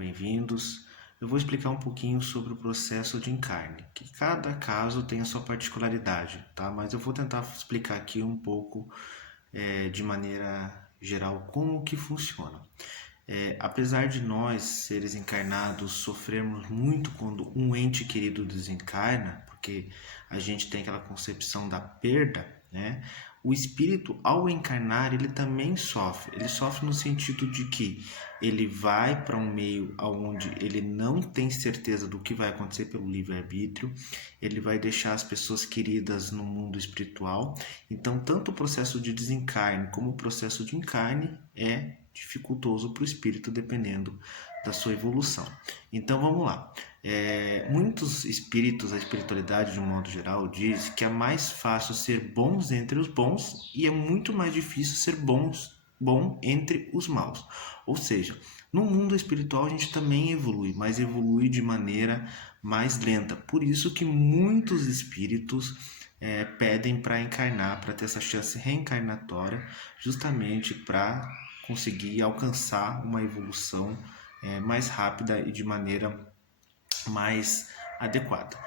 bem-vindos. Eu vou explicar um pouquinho sobre o processo de encarne, que cada caso tem a sua particularidade, tá? Mas eu vou tentar explicar aqui um pouco de maneira geral como que funciona. Apesar de nós, seres encarnados, sofrermos muito quando um ente querido desencarna, porque a gente tem aquela concepção da perda, né? O espírito, ao encarnar, ele também sofre. Ele sofre no sentido de que ele vai para um meio onde ele não tem certeza do que vai acontecer pelo livre-arbítrio, ele vai deixar as pessoas queridas no mundo espiritual. Então, tanto o processo de desencarne como o processo de encarne é dificultoso para o espírito, dependendo da sua evolução. Então vamos lá. Muitos espíritos, a espiritualidade de um modo geral, diz que é mais fácil ser bons entre os bons e é muito mais difícil ser bom entre os maus. Ou seja, no mundo espiritual a gente também evolui, mas evolui de maneira mais lenta. Por isso que muitos espíritos pedem para encarnar, para ter essa chance reencarnatória, justamente para conseguir alcançar uma evolução mais rápida e de maneira mais adequada.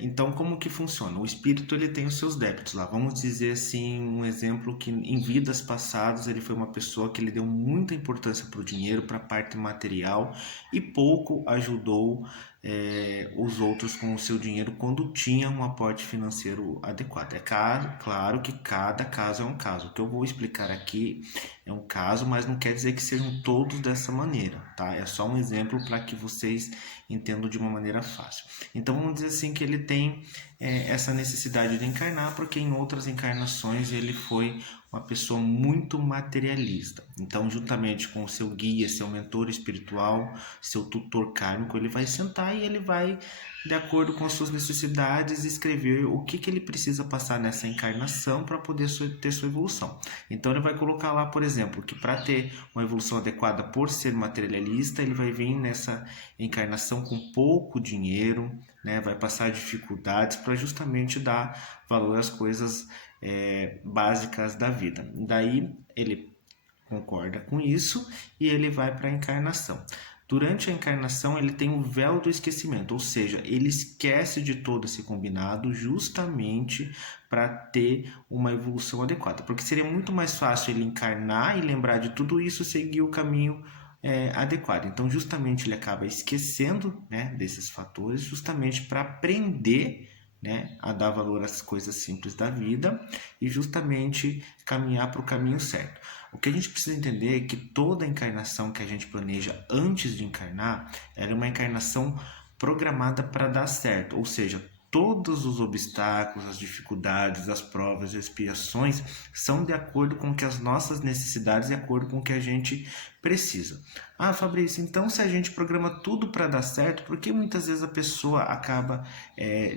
Então, como que funciona? O espírito ele tem os seus débitos lá. Vamos dizer assim, um exemplo que em vidas passadas ele foi uma pessoa que ele deu muita importância para o dinheiro, para a parte material e pouco ajudou os outros com o seu dinheiro quando tinha um aporte financeiro adequado. Claro que cada caso é um caso. O que eu vou explicar aqui é um caso, mas não quer dizer que sejam todos dessa maneira, tá? É só um exemplo para que vocês entendam de uma maneira fácil. Então vamos dizer assim que ele tem essa necessidade de encarnar, porque em outras encarnações ele foi uma pessoa muito materialista. Então, juntamente com o seu guia, seu mentor espiritual, seu tutor kármico, ele vai sentar e ele vai, de acordo com as suas necessidades, escrever o que ele precisa passar nessa encarnação para poder ter sua evolução. Então, ele vai colocar lá, por exemplo, que para ter uma evolução adequada por ser materialista, ele vai vir nessa encarnação com pouco dinheiro, né? Vai passar dificuldades para justamente dar valor às coisas básicas da vida. Daí ele concorda com isso e ele vai para a encarnação. Durante a encarnação ele tem o véu do esquecimento, ou seja, ele esquece de todo esse combinado justamente para ter uma evolução adequada, porque seria muito mais fácil ele encarnar e lembrar de tudo isso e seguir o caminho adequado. Então justamente ele acaba esquecendo, né, desses fatores justamente para aprender, né, a dar valor às coisas simples da vida e justamente caminhar para o caminho certo. O que a gente precisa entender é que toda encarnação que a gente planeja antes de encarnar é uma encarnação programada para dar certo, ou seja, todos os obstáculos, as dificuldades, as provas e expiações são de acordo com que as nossas necessidades, de acordo com o que a gente precisa. Ah, Fabrício, então se a gente programa tudo para dar certo, por que muitas vezes a pessoa acaba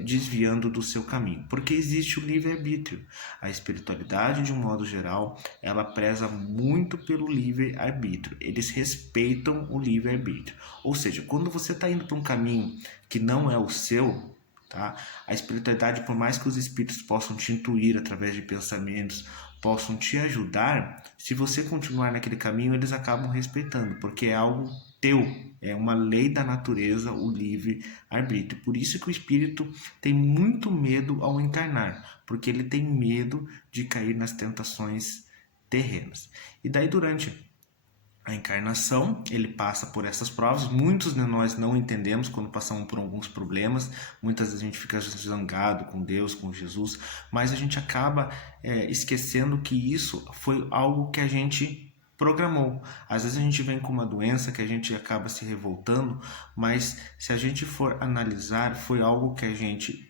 desviando do seu caminho? Porque existe o livre-arbítrio. A espiritualidade, de um modo geral, ela preza muito pelo livre-arbítrio. Eles respeitam o livre-arbítrio. Ou seja, quando você está indo para um caminho que não é o seu, tá? A espiritualidade, por mais que os espíritos possam te intuir através de pensamentos, possam te ajudar, se você continuar naquele caminho, eles acabam respeitando, porque é algo teu, é uma lei da natureza, o livre-arbítrio. Por isso que o espírito tem muito medo ao encarnar, porque ele tem medo de cair nas tentações terrenas. E daí, durante a encarnação, ele passa por essas provas. Muitos de nós não entendemos quando passamos por alguns problemas. Muitas vezes a gente fica zangado com Deus, com Jesus, mas a gente acaba esquecendo que isso foi algo que a gente programou. Às vezes a gente vem com uma doença que a gente acaba se revoltando, mas se a gente for analisar, foi algo que a gente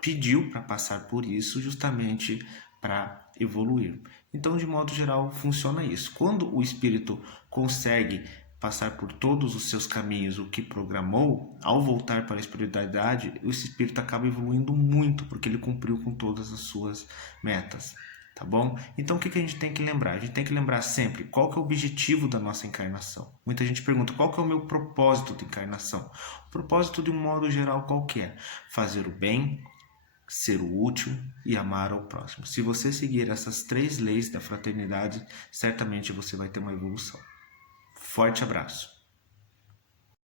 pediu para passar por isso justamente para evoluir. Então, de modo geral, funciona isso. Quando o espírito consegue passar por todos os seus caminhos, o que programou, ao voltar para a espiritualidade, o espírito acaba evoluindo muito, porque ele cumpriu com todas as suas metas. Tá bom? Então o que a gente tem que lembrar? A gente tem que lembrar sempre qual que é o objetivo da nossa encarnação. Muita gente pergunta qual que é o meu propósito de encarnação. O propósito, de um modo geral, qual que é? Fazer o bem, ser o útil e amar ao próximo. Se você seguir essas 3 leis da fraternidade, certamente você vai ter uma evolução. Forte abraço!